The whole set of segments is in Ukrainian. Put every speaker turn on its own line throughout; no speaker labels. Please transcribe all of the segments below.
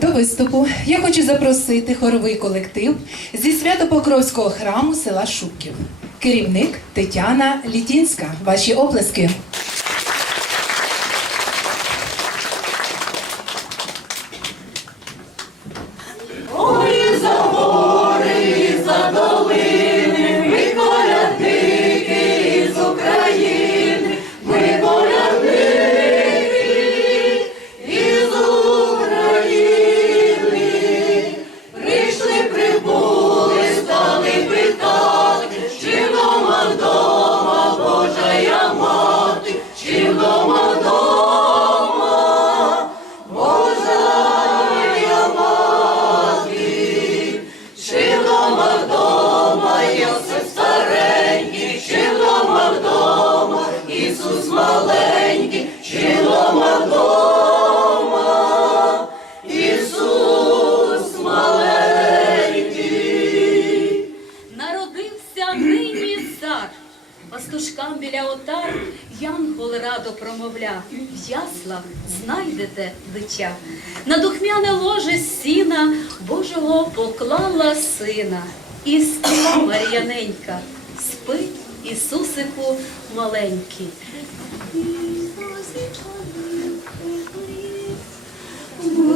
До виступу я хочу запросити хоровий колектив зі Свято-Покровського храму села Шуків, Керівник Тетяна Літінська. Ваші оплески.
пастушкам біля отар Янгол радо промовля, в яслах знайдете дитя. На духмяне ложе сіна Божого поклала сина. І співа Мар'яненька, спи Ісусику маленький.
Ісусику маленький.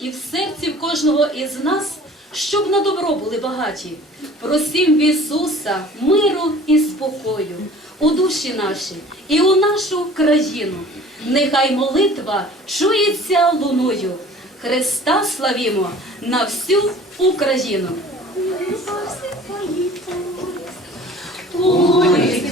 і в
серці в кожного із нас, щоб на добро були багаті. Просім в Ісуса, миру і спокою у душі наші і у нашу країну. Нехай молитва чується луною. Христа славімо на всю Україну.
Пусть